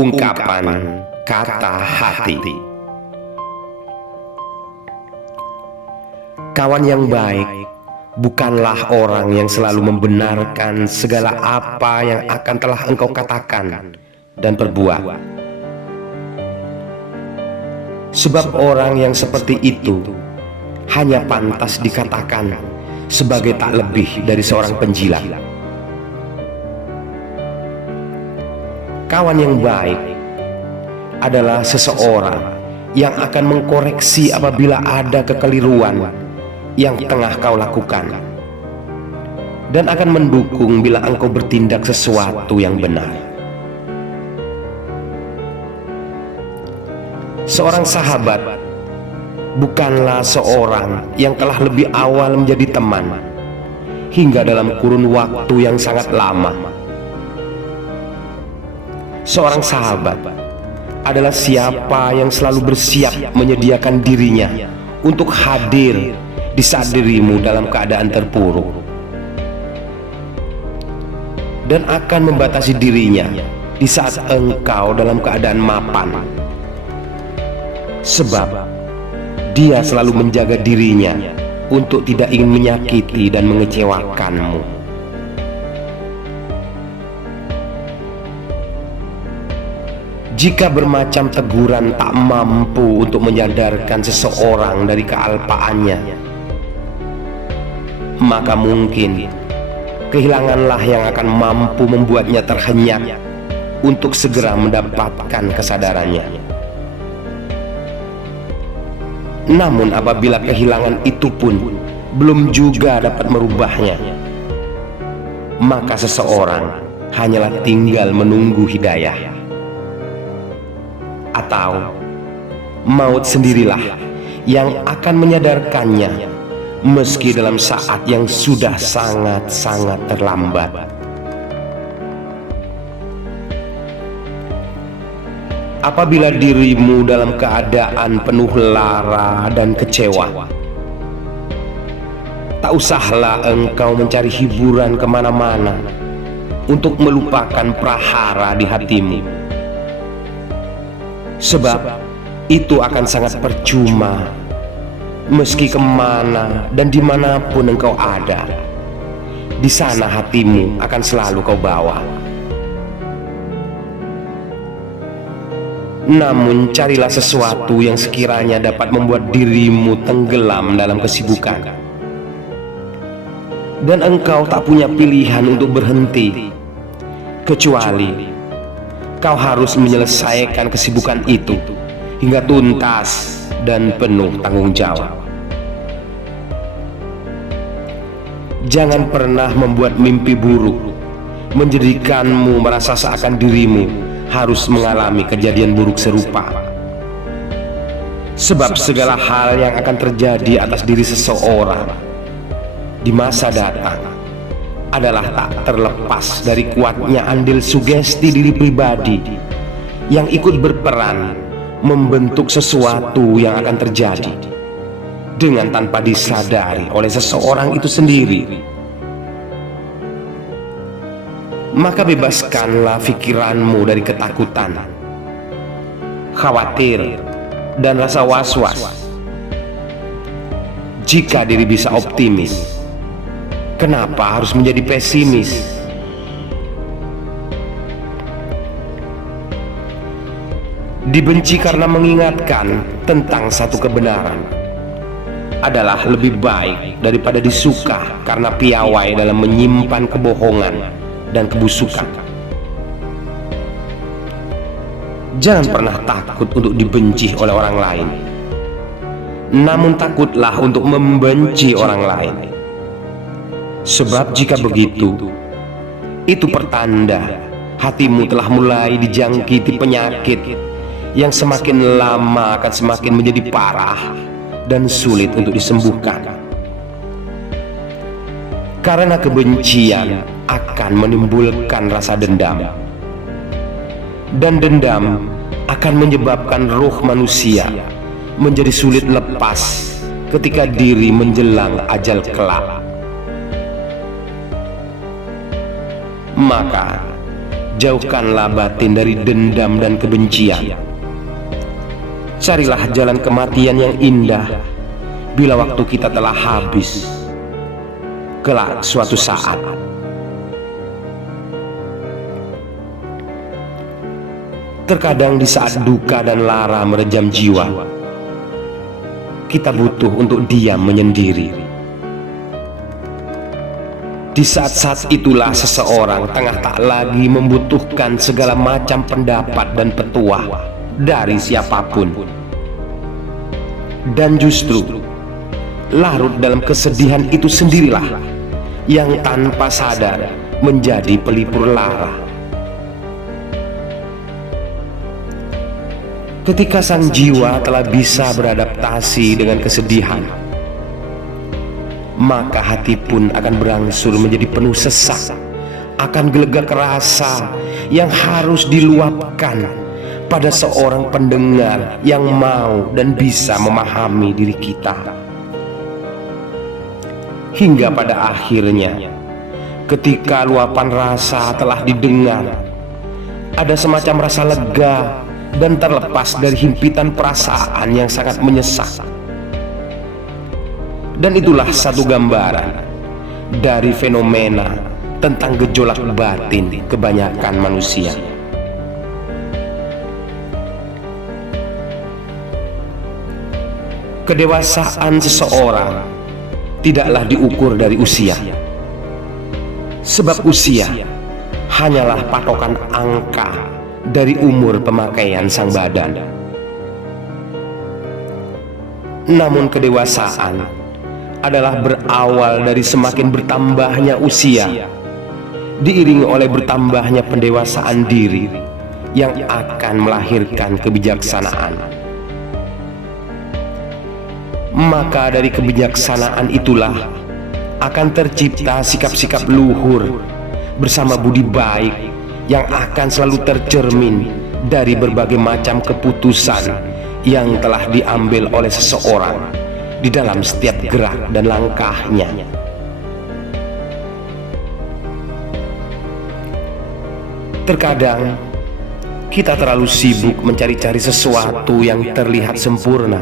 Ungkapan kata hati. Kawan yang baik bukanlah orang yang selalu membenarkan segala apa yang akan telah engkau katakan dan perbuat. Sebab orang yang seperti itu hanya pantas dikatakan sebagai tak lebih dari seorang penjilat. Kawan yang baik adalah seseorang yang akan mengkoreksi apabila ada kekeliruan yang tengah kau lakukan, dan akan mendukung bila engkau bertindak sesuatu yang benar. Seorang sahabat bukanlah seorang yang telah lebih awal menjadi teman hingga dalam kurun waktu yang sangat lama. Seorang sahabat adalah siapa yang selalu bersiap menyediakan dirinya untuk hadir di saat dirimu dalam keadaan terpuruk, dan akan membatasi dirinya di saat engkau dalam keadaan mapan, sebab dia selalu menjaga dirinya untuk tidak ingin menyakiti dan mengecewakanmu. Jika bermacam teguran tak mampu untuk menyadarkan seseorang dari kealpaannya, maka mungkin kehilanganlah yang akan mampu membuatnya terhenyak untuk segera mendapatkan kesadarannya. Namun apabila kehilangan itu pun belum juga dapat merubahnya, maka seseorang hanyalah tinggal menunggu hidayah, atau maut sendirilah yang akan menyadarkannya, meski dalam saat yang sudah sangat-sangat terlambat. Apabila dirimu dalam keadaan penuh lara dan kecewa, tak usahlah engkau mencari hiburan kemana-mana untuk melupakan prahara di hatimu, sebab itu akan sangat percuma. Meski kemana dan dimanapun engkau ada, di sana hatimu akan selalu kau bawa. Namun carilah sesuatu yang sekiranya dapat membuat dirimu tenggelam dalam kesibukan, dan engkau tak punya pilihan untuk berhenti, kecuali kau harus menyelesaikan kesibukan itu hingga tuntas dan penuh tanggung jawab. Jangan pernah membuat mimpi buruk menjadikanmu merasa seakan dirimu harus mengalami kejadian buruk serupa. Sebab segala hal yang akan terjadi atas diri seseorang di masa datang adalah tak terlepas dari kuatnya andil sugesti diri pribadi yang ikut berperan membentuk sesuatu yang akan terjadi dengan tanpa disadari oleh seseorang itu sendiri. Maka bebaskanlah pikiranmu dari ketakutan, khawatir, dan rasa was-was. Jika diri bisa optimis, kenapa harus menjadi pesimis? Dibenci karena mengingatkan tentang satu kebenaran adalah lebih baik daripada disuka karena piawai dalam menyimpan kebohongan dan kebusukan. Jangan pernah takut untuk dibenci oleh orang lain, namun takutlah untuk membenci orang lain. Sebab jika begitu, itu pertanda hatimu telah mulai dijangkiti penyakit yang semakin lama akan semakin menjadi parah dan sulit untuk disembuhkan. Karena kebencian akan menimbulkan rasa dendam, dan dendam akan menyebabkan roh manusia menjadi sulit lepas ketika diri menjelang ajal kelak. Maka jauhkanlah batin dari dendam dan kebencian. Carilah jalan kematian yang indah bila waktu kita telah habis, kelak suatu saat. Terkadang di saat duka dan lara merejam jiwa, kita butuh untuk diam menyendiri. Di saat-saat itulah seseorang tengah tak lagi membutuhkan segala macam pendapat dan petuah dari siapapun. Dan justru larut dalam kesedihan itu sendirilah yang tanpa sadar menjadi pelipur lara. Ketika sang jiwa telah bisa beradaptasi dengan kesedihan, maka hati pun akan berangsur menjadi penuh sesak akan gelegak rasa yang harus diluapkan pada seorang pendengar yang mau dan bisa memahami diri kita. Hingga pada akhirnya, ketika luapan rasa telah didengar, ada semacam rasa lega dan terlepas dari himpitan perasaan yang sangat menyesak. Dan itulah satu gambaran dari fenomena tentang gejolak batin kebanyakan manusia. Kedewasaan seseorang tidaklah diukur dari usia, sebab usia hanyalah patokan angka dari umur pemakaian sang badan. Namun kedewasaan adalah berawal dari semakin bertambahnya usia, diiringi oleh bertambahnya pendewasaan diri yang akan melahirkan kebijaksanaan. Maka dari kebijaksanaan itulah akan tercipta sikap-sikap luhur bersama budi baik yang akan selalu tercermin dari berbagai macam keputusan yang telah diambil oleh seseorang di dalam setiap gerak dan langkahnya. Terkadang kita terlalu sibuk mencari-cari sesuatu yang terlihat sempurna,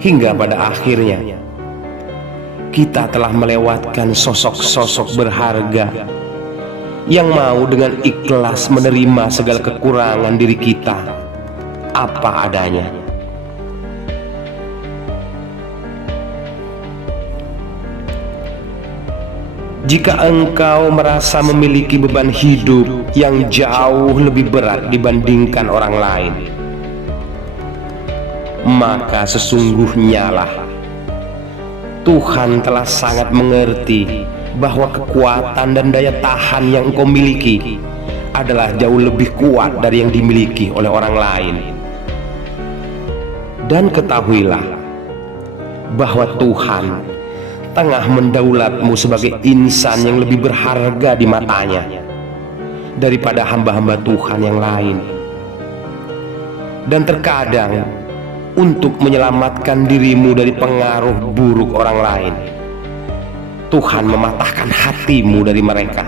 hingga pada akhirnya kita telah melewatkan sosok-sosok berharga yang mau dengan ikhlas menerima segala kekurangan diri kita apa adanya. Jika engkau merasa memiliki beban hidup yang jauh lebih berat dibandingkan orang lain, maka sesungguhnya lah Tuhan telah sangat mengerti bahwa kekuatan dan daya tahan yang engkau miliki adalah jauh lebih kuat dari yang dimiliki oleh orang lain. Dan ketahuilah bahwa Tuhan tengah mendaulatmu sebagai insan yang lebih berharga di matanya daripada hamba-hamba Tuhan yang lain. Dan terkadang untuk menyelamatkan dirimu dari pengaruh buruk orang lain, Tuhan mematahkan hatimu dari mereka.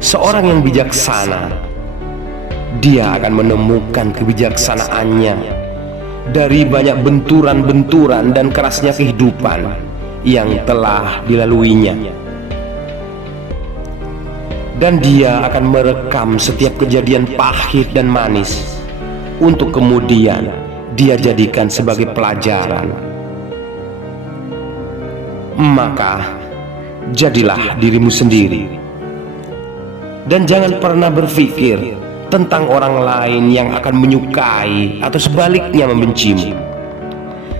Seorang yang bijaksana, dia akan menemukan kebijaksanaannya dari banyak benturan-benturan dan kerasnya kehidupan yang telah dilaluinya. Dan dia akan merekam setiap kejadian pahit dan manis untuk kemudian dia jadikan sebagai pelajaran. Maka jadilah dirimu sendiri, dan jangan pernah berpikir tentang orang lain yang akan menyukai atau sebaliknya membencimu,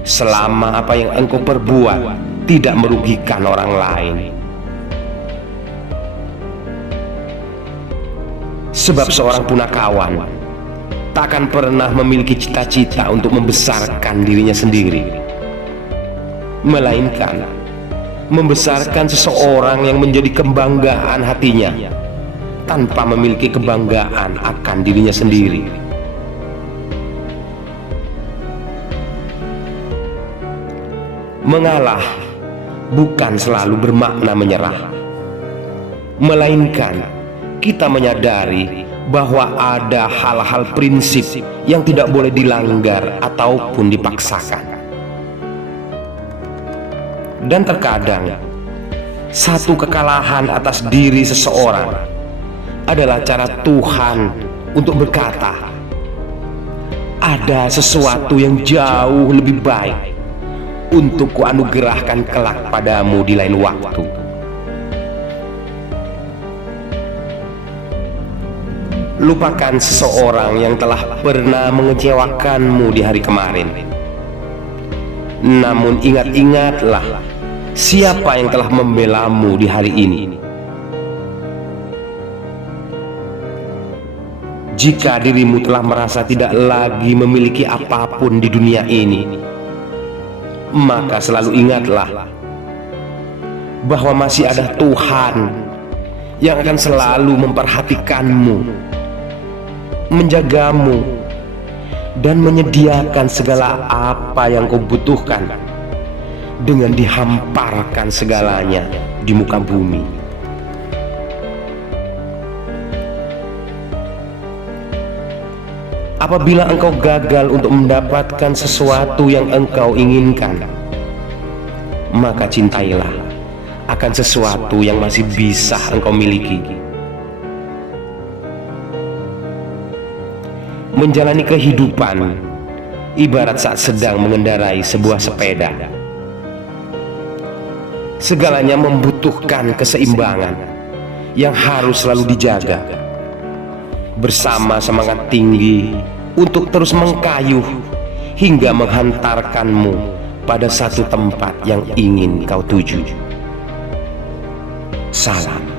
selama apa yang engkau perbuat tidak merugikan orang lain. Sebab seorang punakawan takkan pernah memiliki cita-cita untuk membesarkan dirinya sendiri, melainkan membesarkan seseorang yang menjadi kebanggaan hatinya tanpa memiliki kebanggaan akan dirinya sendiri. Mengalah bukan selalu bermakna menyerah, melainkan kita menyadari bahwa ada hal-hal prinsip yang tidak boleh dilanggar ataupun dipaksakan. Dan terkadang satu kekalahan atas diri seseorang adalah cara Tuhan untuk berkata, ada sesuatu yang jauh lebih baik untuk kuanugerahkan kelak padamu di lain waktu. Lupakan seseorang yang telah pernah mengecewakanmu di hari kemarin. Namun ingat-ingatlah siapa yang telah membelamu di hari ini. Jika dirimu telah merasa tidak lagi memiliki apapun di dunia ini, maka selalu ingatlah bahwa masih ada Tuhan yang akan selalu memperhatikanmu, menjagamu, dan menyediakan segala apa yang kau butuhkan dengan dihamparkan segalanya di muka bumi. Apabila engkau gagal untuk mendapatkan sesuatu yang engkau inginkan, maka cintailah akan sesuatu yang masih bisa engkau miliki. Menjalani kehidupan ibarat saat sedang mengendarai sebuah sepeda. Segalanya membutuhkan keseimbangan yang harus selalu dijaga, bersama semangat tinggi untuk terus mengkayuh hingga menghantarkanmu pada satu tempat yang ingin kau tuju. Salam.